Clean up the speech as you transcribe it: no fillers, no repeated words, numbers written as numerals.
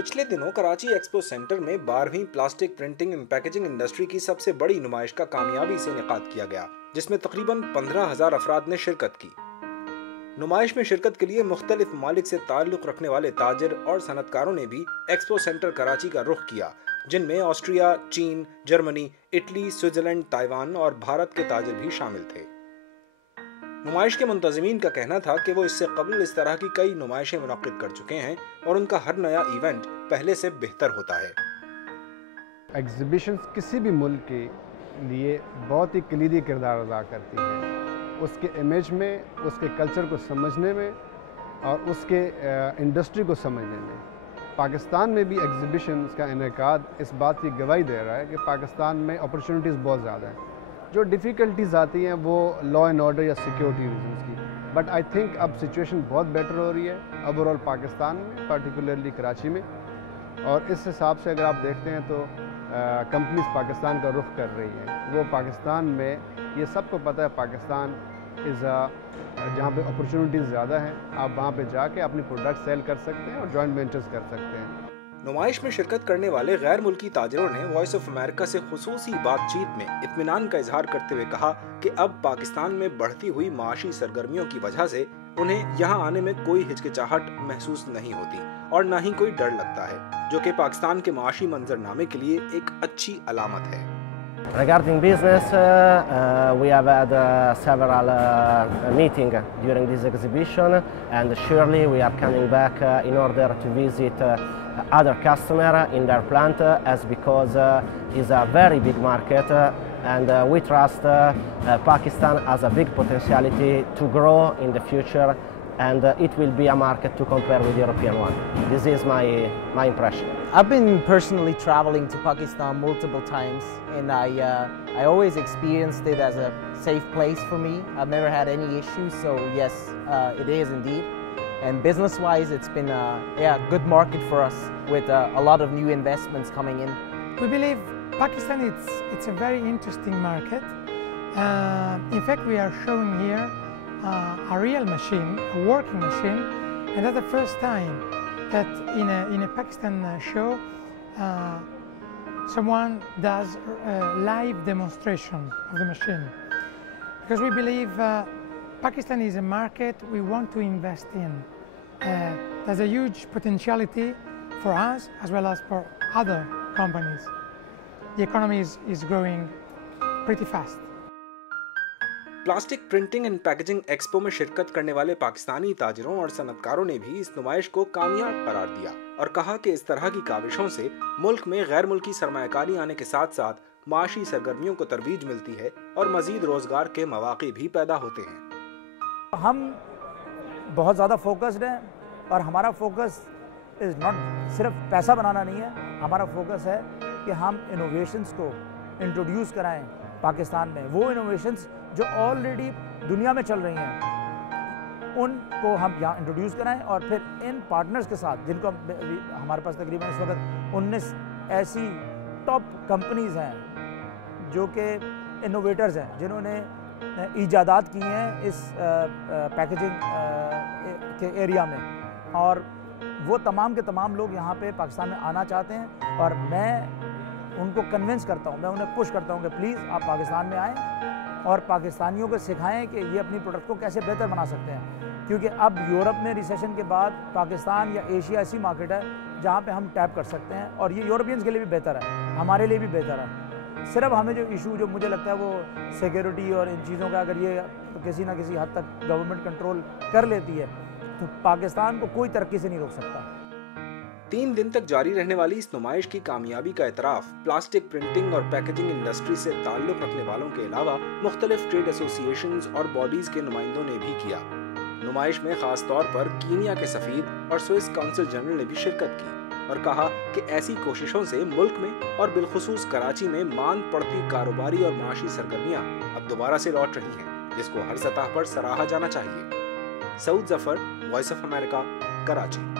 पिछले दिनों Karachi expo centre में 12वीं plastic printing and packaging industry की सबसे बड़ी नुमाइश का कामयाबी से इनेकाद किया गया, जिसमें तकरीबन 15,000 अफराद ने शिरकत की। नुमाइश में शिरकत के लिए मुख्तलिफ ममालिक से ताल्लुक रखने वाले ताजिर और सनतकारों ने भी एक्सपो सेंटर कराची का रुख किया, जिनमें ऑस्ट्रिया, चीन, जर्मनी, इटली, स्विट्जरलैंड, ताइवान और भारत के ताजिर भी शामिल थे। नुमाइश के मुंतज़मीन का कहना था कि वो इससे कबल इस तरह की कई नुमाइशें मुनक्किद कर चुके हैं और उनका हर नया इवेंट पहले से बेहतर होता है। एग्ज़िबिशंस किसी भी मुल्क के लिए बहुत ही कलीदी किरदार अदा करती हैं, उसके इमेज में, उसके कल्चर को समझने में और उसके इंडस्ट्री को समझने में। पाकिस्तान में भी एग्ज़िबिशंस का इनेकाद इस बात की गवाही दे रहा है कि पाकिस्तान में अपॉर्चुनिटीज़ बहुत ज़्यादा हैं। जो डिफ़िकल्टीज़ आती हैं वो लॉ एंड ऑर्डर या सिक्योरिटी रीजंस की, बट आई थिंक अब सिचुएशन बहुत बेटर हो रही है ओवरऑल पाकिस्तान में, पर्टिकुलरली कराची में। और इस हिसाब से अगर आप देखते हैं तो कंपनीज पाकिस्तान का रुख कर रही हैं। वो पाकिस्तान में, ये सबको पता है, पाकिस्तान जहाँ पे अपॉर्चुनिटीज़ ज़्यादा हैं, आप वहाँ पे जाके अपनी प्रोडक्ट सेल कर सकते हैं और जॉइंट वेंचर्स कर सकते हैं। नुमाइश में शिरकत करने वाले गैर मुल्की ताजिरों ने वॉइस ऑफ अमेरिका से खुसूसी बातचीत में इत्मीनान का इजहार करते हुए कहा कि अब पाकिस्तान में बढ़ती हुई माशी सरगर्मियों की वजह से उन्हें यहाँ आने में कोई हिचकिचाहट महसूस नहीं होती और न ही कोई डर लगता है, जो कि पाकिस्तान के माशी मंजरनामे के लिए एक अच्छी अलामत है। Regarding business, we have had several meetings during this exhibition, and surely we are coming back in order to visit other customers in their plant, as because it's a very big market, and we trust Pakistan has a big potentiality to grow in the future, and it will be a market to compare with the European one. This is my impression. I've been personally traveling to Pakistan multiple times, and I always experienced it as a safe place for me. I've never had any issues, so yes, it is indeed. And business-wise, it's been a good market for us with a lot of new investments coming in. We believe Pakistan it's a very interesting market. In fact, we are showing here a real machine, a working machine, and that's the first time that in a Pakistan show someone does a live demonstration of the machine, because we believe Pakistan is a market we want to invest in. There's a huge potentiality for us as well as for other companies. The economy is growing pretty fast. Plastic printing and packaging expo में शिरकत करने वाले पाकिस्तानी ताजिरों और सनतकारों ने भी इस नुमाइश को कामयाब करार दिया और कहा कि इस तरह की काविशों से मुल्क में गैर मुल्की सरमायाकारी आने के साथ साथ माशी सरगर्मियों को तरवीज मिलती है और मजीद रोजगार के मौके भी पैदा होते हैं। हम बहुत ज़्यादा फोकस्ड हैं और हमारा फोकस इज़ नॉट सिर्फ पैसा बनाना नहीं है, हमारा फोकस है कि हम इनोवेशंस को इंट्रोड्यूस कराएं पाकिस्तान में। वो इनोवेशंस जो ऑलरेडी दुनिया में चल रही हैं उनको हम यहाँ इंट्रोड्यूस कराएं और फिर इन पार्टनर्स के साथ, जिनको हमारे पास तकरीबन इस वक्त 19 ऐसी टॉप कंपनीज़ हैं जो कि इनोवेटर्स हैं, जिन्होंने ईजादात की हैं इस पैकेजिंग के एरिया में, और वो तमाम के तमाम लोग यहाँ पे पाकिस्तान में आना चाहते हैं। और मैं उनको कन्विंस करता हूँ, मैं उन्हें पुश करता हूँ कि प्लीज़ आप पाकिस्तान में आएँ और पाकिस्तानियों को सिखाएं कि ये अपनी प्रोडक्ट को कैसे बेहतर बना सकते हैं, क्योंकि अब यूरोप में रिसेशन के बाद पाकिस्तान या एशिया ऐसी मार्केट है जहाँ पे हम टैप कर सकते हैं, और ये यूरोपियंस के लिए भी बेहतर है, हमारे लिए भी बेहतर है। सिर्फ हमें जो इशू जो मुझे लगता है वो सिक्योरिटी और इन चीज़ों का, अगर ये किसी ना किसी हद तक गवर्नमेंट कंट्रोल कर लेती है तो पाकिस्तान को कोई तरक्की से नहीं रोक सकता। 3 दिन तक जारी रहने वाली इस नुमाइश की कामयाबी का एतराफ़ प्लास्टिक प्रिंटिंग और पैकेजिंग इंडस्ट्री से ताल्लुक़ रखने वालों के अलावा मुख्तलिफ ट्रेड एसोसिएशंस और बॉडीज़ के नुमाइंदों ने भी किया। नुमाइश में ख़ास तौर पर कीनिया के सफ़ीर और स्विस काउंसिल जनरल ने भी शिरकत की और कहा कि ऐसी कोशिशों से मुल्क में और बिलखुसूस कराची में मांद पड़ती कारोबारी और माशी सरगर्मियाँ अब दोबारा से लौट रही हैं, जिसको हर सतह पर सराहा जाना चाहिए। Saud Zafar, voice of America, Karachi.